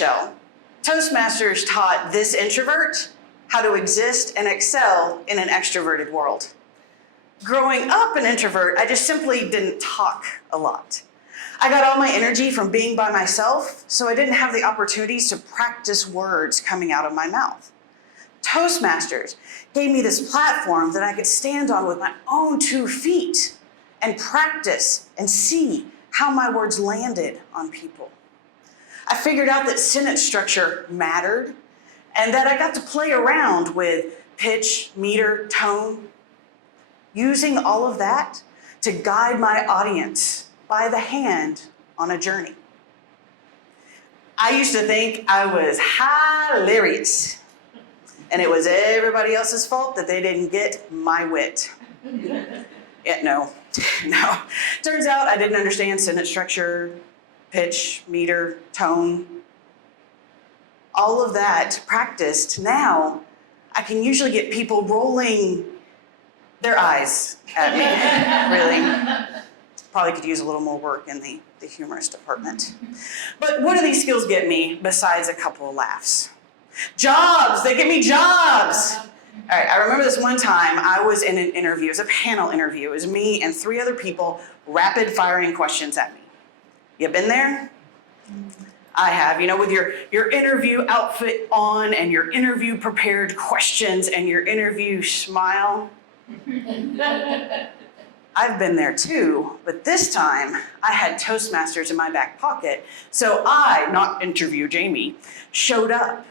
nutshell, Toastmasters taught this introvert how to exist and excel in an extroverted world. Growing up an introvert, I just simply didn't talk a lot. I got all my energy from being by myself, so I didn't have the opportunities to practice words coming out of my mouth. Toastmasters gave me this platform that I could stand on with my own 2 feet and practice and see how my words landed on people. I figured out that sentence structure mattered and that I got to play around with pitch, meter, tone, using all of that to guide my audience by the hand on a journey. I used to think I was hilarious, and it was everybody else's fault that they didn't get my wit. Yeah, no. Turns out I didn't understand sentence structure, pitch, meter, tone. All of that practiced, now I can usually get people rolling their eyes at me, really. Probably could use a little more work in the humorous department. But what do these skills get me besides a couple of laughs? Jobs, they get me jobs. All right, I remember this one time I was in an interview, it was a panel interview. It was me and 3 other people rapid firing questions at me. You been there? I have, with your interview outfit on and your interview prepared questions and your interview smile. I've been there too, but this time I had Toastmasters in my back pocket, so I, not interview Jamie, showed up.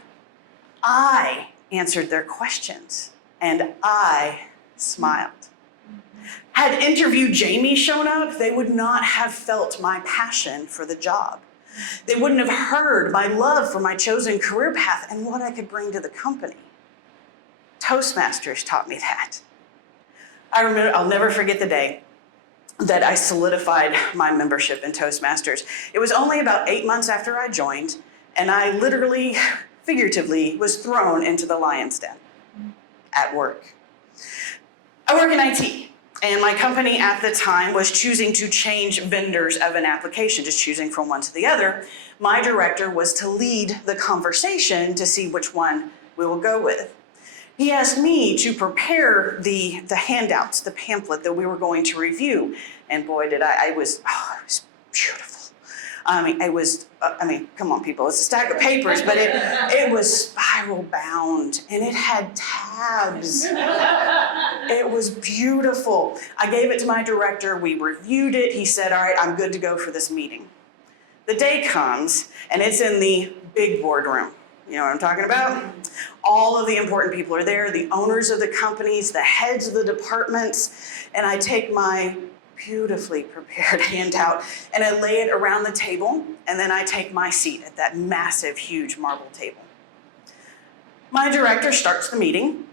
I answered their questions, and I smiled. Had interview Jamie shown up, they would not have felt my passion for the job. They wouldn't have heard my love for my chosen career path and what I could bring to the company. Toastmasters taught me that. I'll never forget the day that I solidified my membership in Toastmasters. It was only about 8 months after I joined, and I literally, figuratively, was thrown into the lion's den at work. I work in IT, and my company at the time was choosing to change vendors of an application, just choosing from one to the other. My director was to lead the conversation to see which one we will go with. He asked me to prepare the handouts, the pamphlet that we were going to review. And boy, did it was beautiful. Come on, people, it's a stack of papers, but it was spiral bound and it had tabs. It was beautiful. I gave it to my director, we reviewed it. He said, all right, I'm good to go for this meeting. The day comes and it's in the big boardroom. You know what I'm talking about? All of the important people are there, the owners of the companies, the heads of the departments, and I take my beautifully prepared handout and I lay it around the table, and then I take my seat at that massive, huge marble table. My director starts the meeting,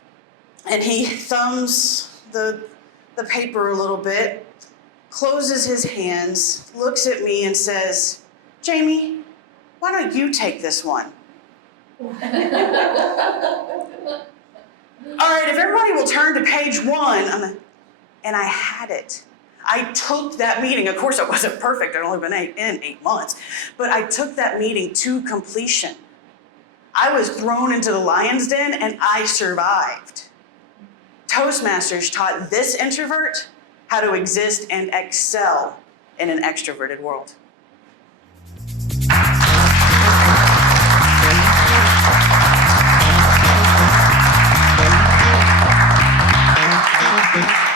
and he thumbs the paper a little bit, closes his hands, looks at me and says, Jamie, why don't you take this one? All right, if everybody will turn to page 1, and I had it. I took that meeting. Of course, it wasn't perfect. I'd only been in 8 months, but I took that meeting to completion. I was thrown into the lion's den, and I survived. Toastmasters taught this introvert how to exist and excel in an extroverted world. Thank you.